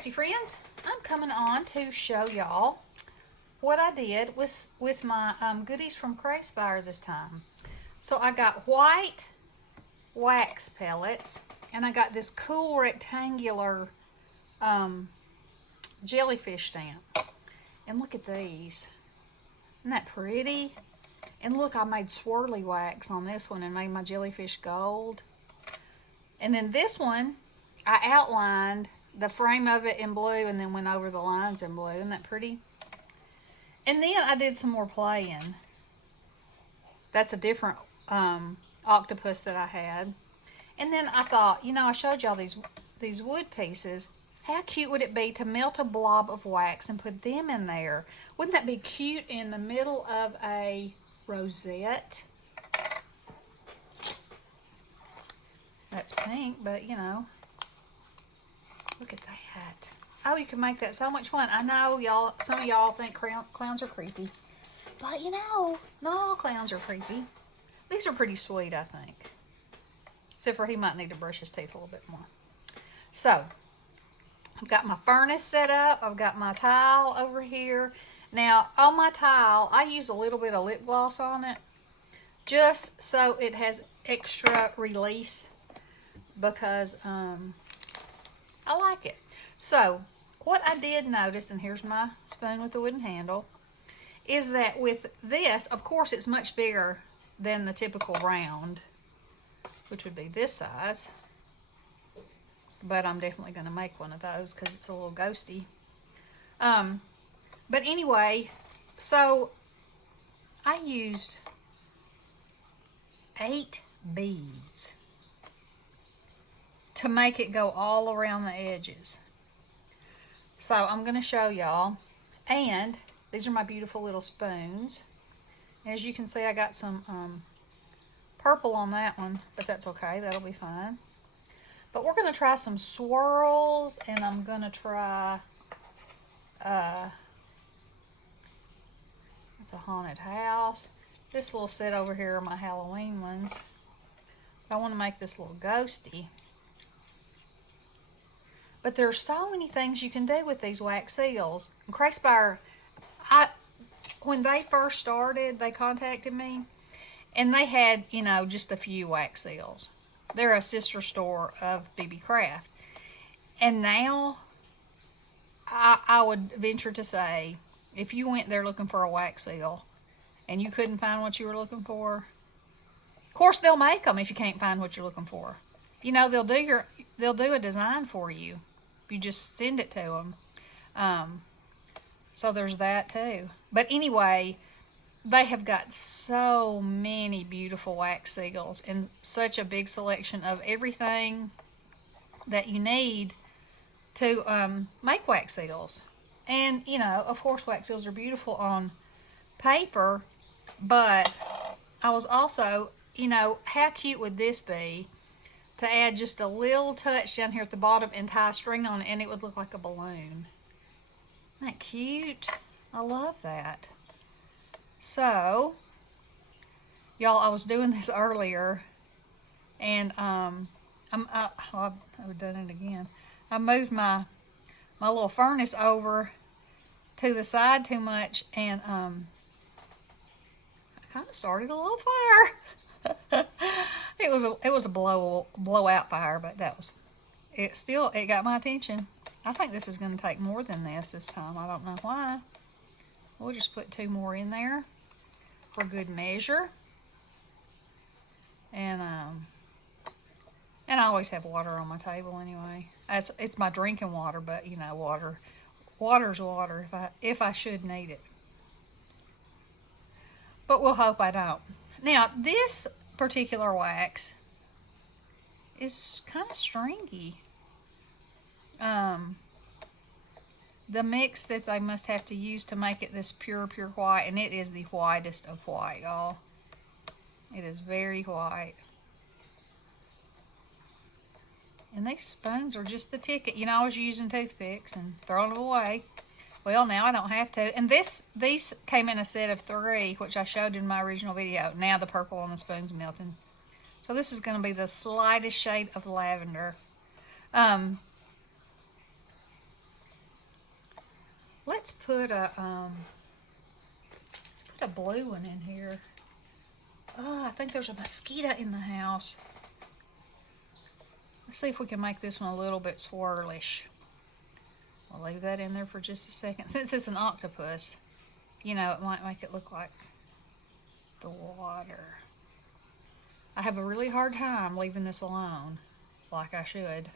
crafty friends, I'm coming on to show y'all what I did with my goodies from Crayspire this time. So I got white wax pellets, and I got this cool rectangular jellyfish stamp. And look at these. Isn't that pretty? And look, I made swirly wax on this one and made my jellyfish gold. And then this one, I outlined the frame of it in blue and then went over the lines in blue. Isn't that pretty? And then I did some more playing. That's a different octopus that I had. And then I thought, you know, I showed y'all these wood pieces. How cute would it be to melt a blob of wax and put them in there? Wouldn't that be cute in the middle of a rosette? That's pink, but you know, look at that. Oh, you can make that so much fun. I know y'all, some of y'all think clowns are creepy, but you know, not all clowns are creepy. These are pretty sweet, I think. Except for he might need to brush his teeth a little bit more. So, I've got my furnace set up. I've got my tile over here. Now, on my tile, I use a little bit of lip gloss on it, just so it has extra release, because I like it. So, what I did notice, and here's my spoon with the wooden handle, is that with this, of course, it's much bigger than the typical round, which would be this size. But I'm definitely going to make one of those because it's a little ghosty. But anyway, so I used 8 beads to make it go all around the edges. So I'm going to show y'all. And these are my beautiful little spoons. As you can see, I got some purple on that one, but that's okay. That'll be fine. But we're going to try some swirls, and I'm going to try, it's a haunted house. This little set over here are my Halloween ones. I want to make this little ghosty. But there's so many things you can do with these wax seals. And Crayspire, when they first started, they contacted me, and they had, you know, just a few wax seals. They're a sister store of BB Craft. And now, I would venture to say, if you went there looking for a wax seal and you couldn't find what you were looking for, of course they'll make them if you can't find what you're looking for. You know, they'll do a design for you. You just send it to them. So there's that too. But anyway, they have got so many beautiful wax seals and such a big selection of everything that you need to make wax seals. And, you know, of course wax seals are beautiful on paper, but I was also, you know, how cute would this be to add just a little touch down here at the bottom and tie a string on it, and it would look like a balloon. Isn't that cute? I love that. So, y'all, I was doing this earlier, and I've done it again. I moved my little furnace over to the side too much, and I kind of started a little fire. It was a blowout fire, but it got my attention. I think this is going to take more than this time. I don't know why. We'll just put 2 more in there for good measure. And I always have water on my table anyway. It's my drinking water, but you know, water's water if I should need it. But we'll hope I don't. Now, this particular wax is kind of stringy. The mix that they must have to use to make it this pure white, and it is the whitest of white, y'all. It is very white. And these spoons are just the ticket. You know, I was using toothpicks and throwing them away. Well, now I don't have to. And these came in a set of 3, which I showed in my original video. Now the purple on the spoon's melting. So this is going to be the slightest shade of lavender. let's put a blue one in here. Oh, I think there's a mosquito in the house. Let's see if we can make this one a little bit swirlish. I'll leave that in there for just a second. Since it's an octopus, you know, it might make it look like the water. I have a really hard time leaving this alone, like I should.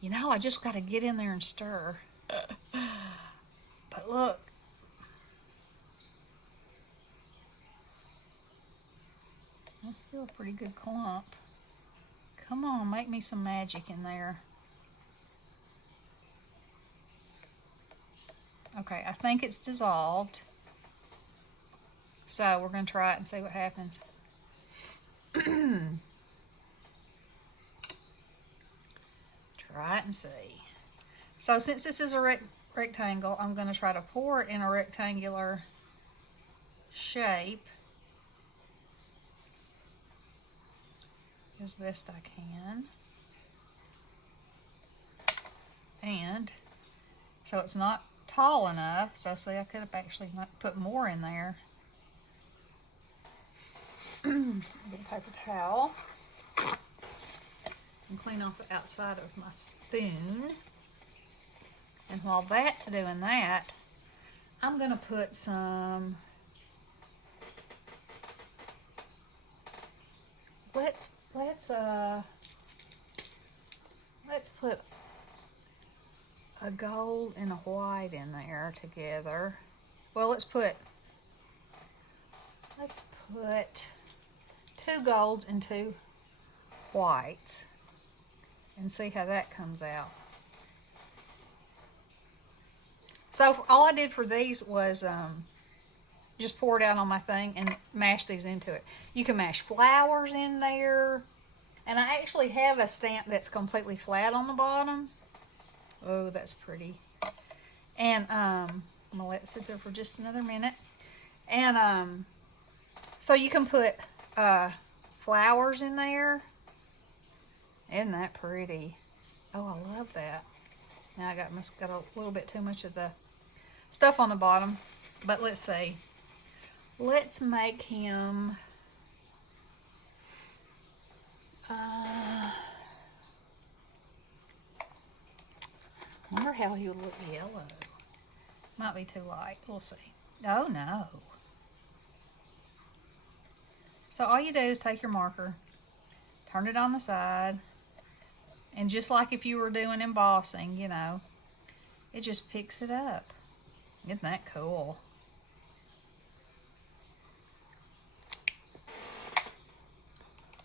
You know, I just got to get in there and stir. But look. That's still a pretty good clump. Come on, make me some magic in there. Okay, I think it's dissolved. So we're going to try it and see what happens. Try it and see. So since this is a rectangle, I'm going to try to pour it in a rectangular shape as best I can. And so it's not tall enough, so see, I could have actually put more in there. Get a paper towel and clean off the outside of my spoon. And while that's doing that, I'm going to put some, let's put a gold and a white in there together. Well, let's put 2 golds and 2 whites and see how that comes out. So all I did for these was just pour it out on my thing and mash these into it. You can mash flowers in there. And I actually have a stamp that's completely flat on the bottom. Oh, that's pretty. And I'm going to let it sit there for just another minute. And so you can put flowers in there. Isn't that pretty? Oh, I love that. Now I got a little bit too much of the stuff on the bottom. But let's see. Let's make him... wonder how he would look yellow. Might be too light. We'll see. Oh no. So all you do is take your marker, turn it on the side, and just like if you were doing embossing, you know, it just picks it up. Isn't that cool?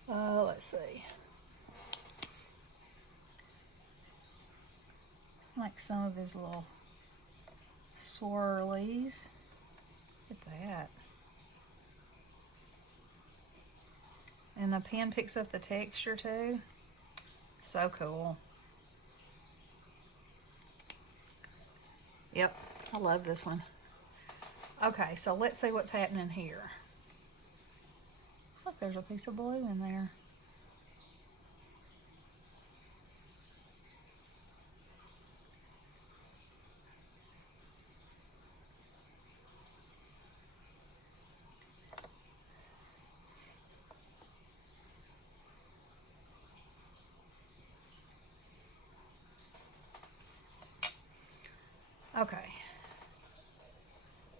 Let's see. Like some of his little swirlies. Look at that. And the pen picks up the texture too. So cool. Yep, I love this one. Okay, so let's see what's happening here. Looks like there's a piece of blue in there. Okay.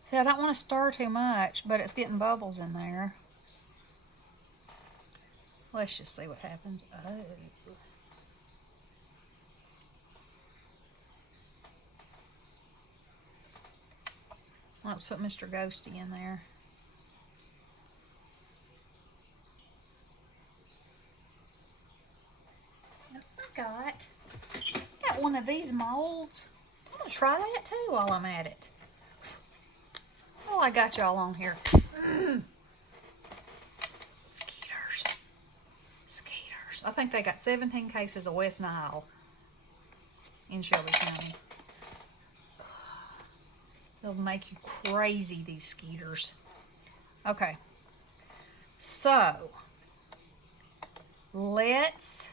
See, I don't want to stir too much, but it's getting bubbles in there. Let's just see what happens. Oh. Let's put Mr. Ghosty in there. I got one of these molds. I'm going to try that too while I'm at it. Oh, I got y'all on here. Skeeters. Skeeters. I think they got 17 cases of West Nile in Shelby County. They'll make you crazy, these skeeters. Okay. So, let's...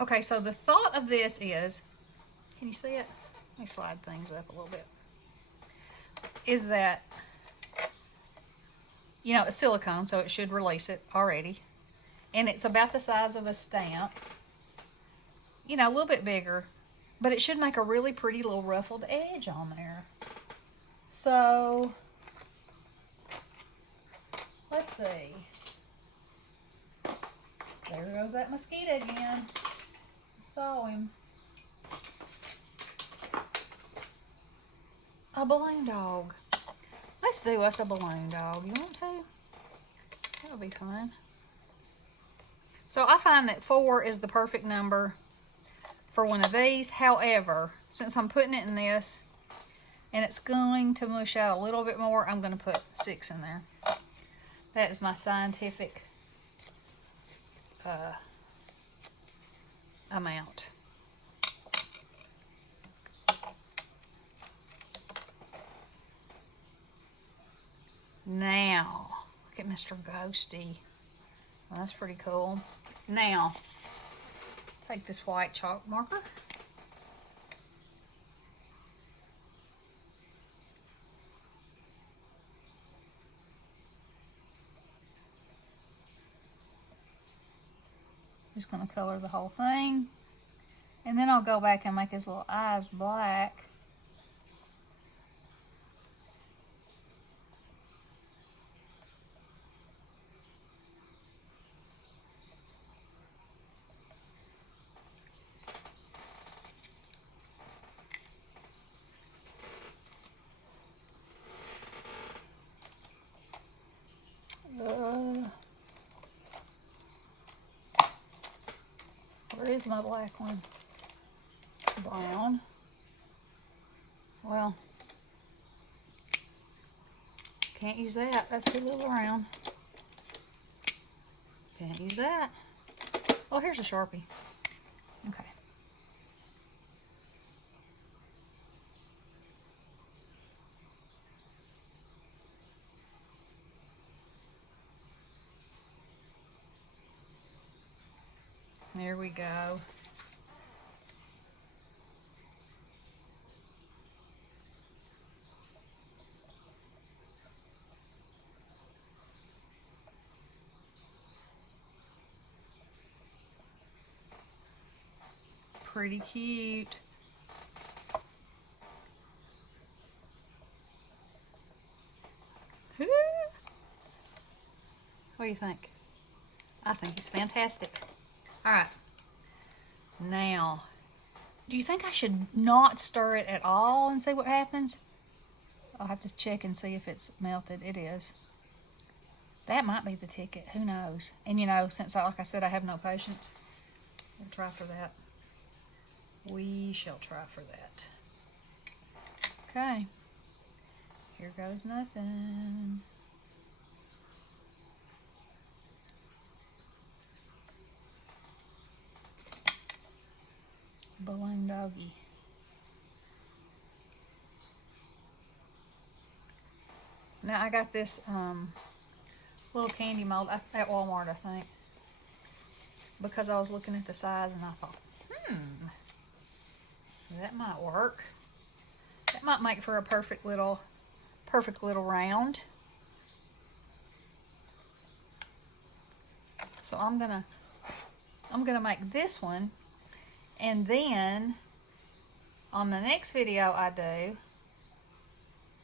Okay, so the thought of this is... Can you see it? let me slide things up a little bit, is that, you know, it's silicone, so it should release it already. And it's about the size of a stamp. You know, a little bit bigger, but it should make a really pretty little ruffled edge on there. So, let's see. There goes that mosquito again. I saw him. A balloon dog. Let's do us a balloon dog. You want to? That'll be fun. So I find that 4 is the perfect number for one of these. However, since I'm putting it in this and it's going to mush out a little bit more, I'm going to put 6 in there. That is my scientific amount. Now, look at Mr. Ghosty. Well, that's pretty cool. Now, take this white chalk marker. Just going to color the whole thing. And then I'll go back and make his little eyes black. Where is my black one? Brown. Well, can't use that. That's too little round. Can't use that. Oh, here's a Sharpie. Okay. There we go. Pretty cute. What do you think? I think it's fantastic. All right. Now, do you think I should not stir it at all and see what happens? I'll have to check and see if it's melted. It is. That might be the ticket. Who knows? And you know, since, like I said, I have no patience, we'll try for that. We shall try for that. Okay. Here goes nothing. Balloon doggy. Now I got this little candy mold at Walmart, I think, because I was looking at the size and I thought, that might work. That might make for a perfect little round. So I'm gonna make this one. And then, on the next video I do,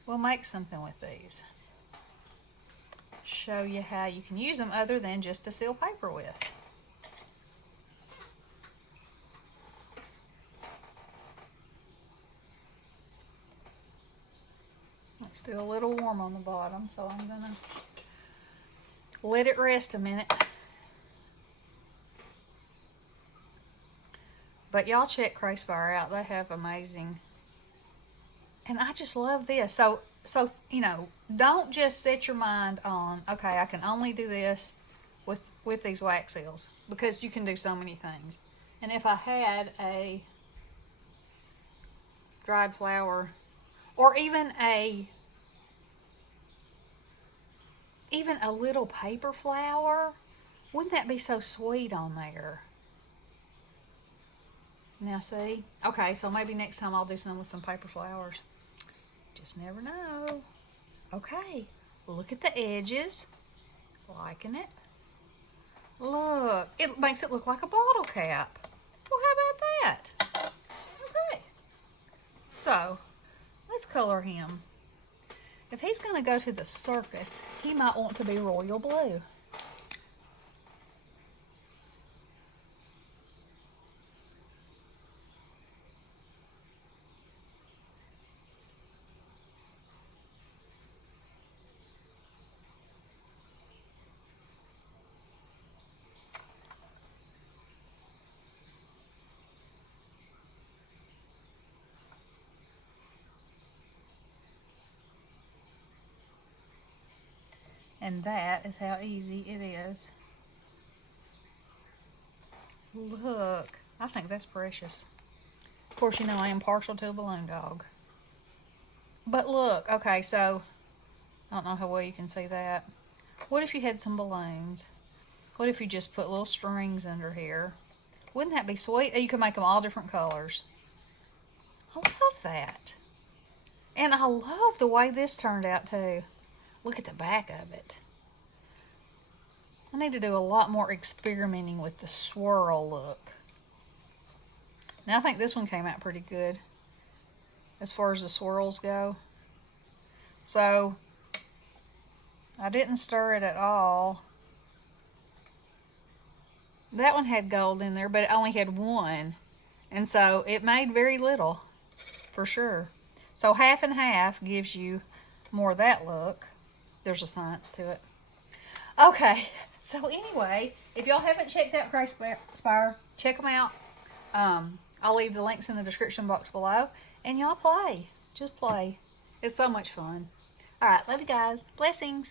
we'll make something with these. Show you how you can use them other than just to seal paper with. It's still a little warm on the bottom, so I'm gonna let it rest a minute. But y'all check Crayspire out. They have amazing. And I just love this. So you know, don't just set your mind on, okay, I can only do this with these wax seals, because you can do so many things. And if I had a dried flower, or even a little paper flower, wouldn't that be so sweet on there? Now see? Okay, so maybe next time I'll do some with some paper flowers. Just never know. Okay, look at the edges. Liking it. Look, it makes it look like a bottle cap. Well, how about that? Okay. So, let's color him. If he's going to go to the circus, he might want to be royal blue. And that is how easy it is. Look, I think that's precious. Of course, you know I am partial to a balloon dog. But look, okay, so I don't know how well you can see that. What if you had some balloons? What if you just put little strings under here? Wouldn't that be sweet? You can make them all different colors. I love that. And I love the way this turned out too. Look at the back of it. I need to do a lot more experimenting with the swirl look. Now I think this one came out pretty good as far as the swirls go. So I didn't stir it at all. That one had gold in there, but it only had one. And so it made very little, for sure. So half and half gives you more of that look. There's a science to it. Okay, so anyway, if y'all haven't checked out Crayspire, check them out. I'll leave the links in the description box below. And y'all play. Just play. It's so much fun. All right, love you guys. Blessings.